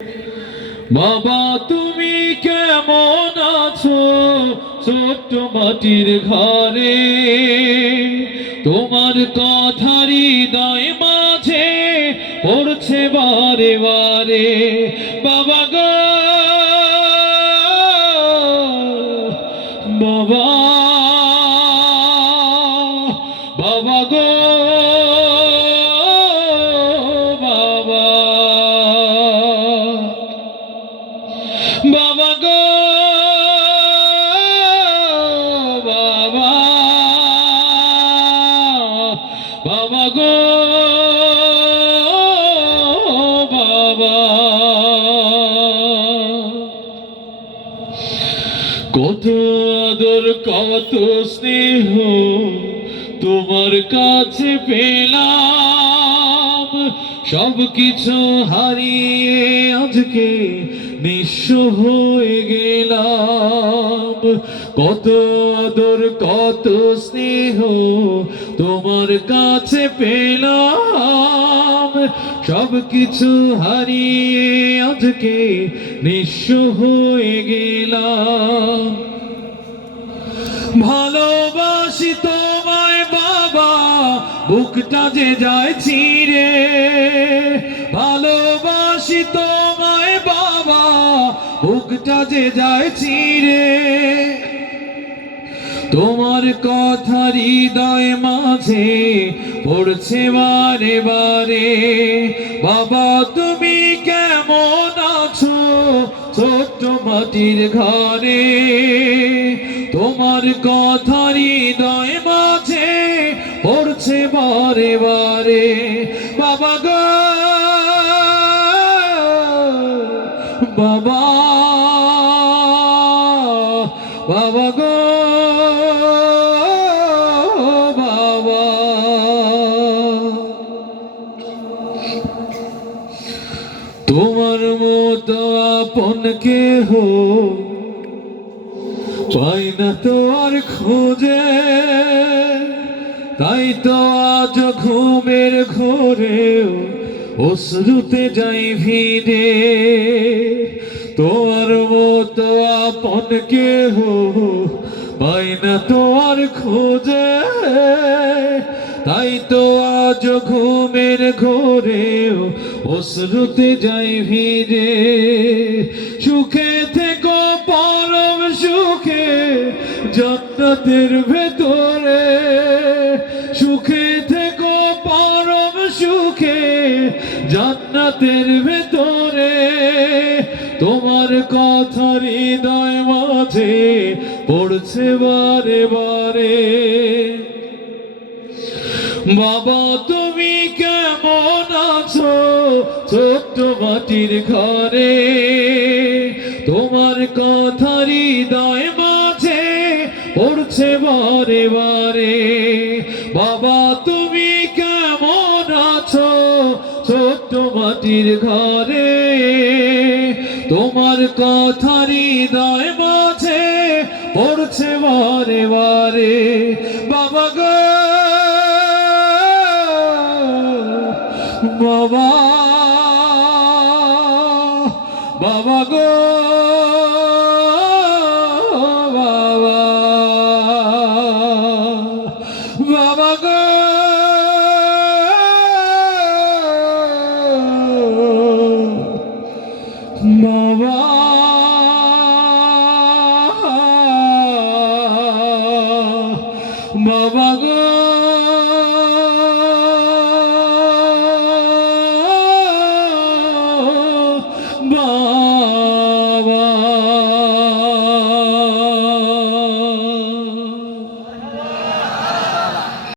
বাবা তুমি কেমন আছো ছোট্ট মাটির ঘরে, তোমার কথা হৃদয় মাঝে পড়ছে বারে বারে। বাবা গো বাবা, বাবা গো বাবা, বাবা গো বাবা, বাবা গো বাবা। কত আদর কত স্নেহ তোমার কাছে পেলাম, সব কিছু হারিয়ে আজকে নিঃস্ব হয়ে গেলাম। কত আদর কত স্নেহ তোমার কাছে পেলাম, সব কিছু হারিয়ে আজকে নিঃস্ব হয়ে গেলাম। ভালোবাসি তোমায় বাবা, বুকটা যে যায় ছিঁড়ে। ভালোবাসি তোমায় বাবা, বুকটা যে যায় ছিঁড়ে। তোমার কথা হৃদয় মাঝে পড়ছে বারে বারে। বাবা তুমি কেমন আছো ছোট্ট মাটির ঘরে, তোমার কথা হৃদয় মাঝে পড়ছে বারে বারে। বাবা গো বাবা, বাবা গো বাবা। তোমার মতো আপন কেহ পাই না তো আর খোঁজে, তাই তো আজ ঘুমের ঘোরেও অশ্রুতে যাই ভিড়ে। তোমার মতো আপন কেহ পাই না তো আর খোঁজে, তাই তো আজ ঘুমের ঘোরেও অশ্রুতে যাই ভিড়ে। সুখে থেকো পরম সুখে জান্নাতের ভেতরে, সুখে থেকো পরম সুখে জান্নাতের ভেতরে। তোমার কথা হৃদয় মাঝে পড়ছে বারে বারে। বাবা তুমি কেমন আছো ছোট্ট মাটির ঘরে, তোমার কথা হৃদয় মাঝে পড়ছে বারে বারে। বাবা তুমি কেমন আছো ছোট্ট মাটির ঘরে, তোমার কথা হৃদয় মাঝে পড়ছে বারে বারে। বাবা গো বাবা, বাবা গো বাবা, বাবা গো বাবা, বাবা গো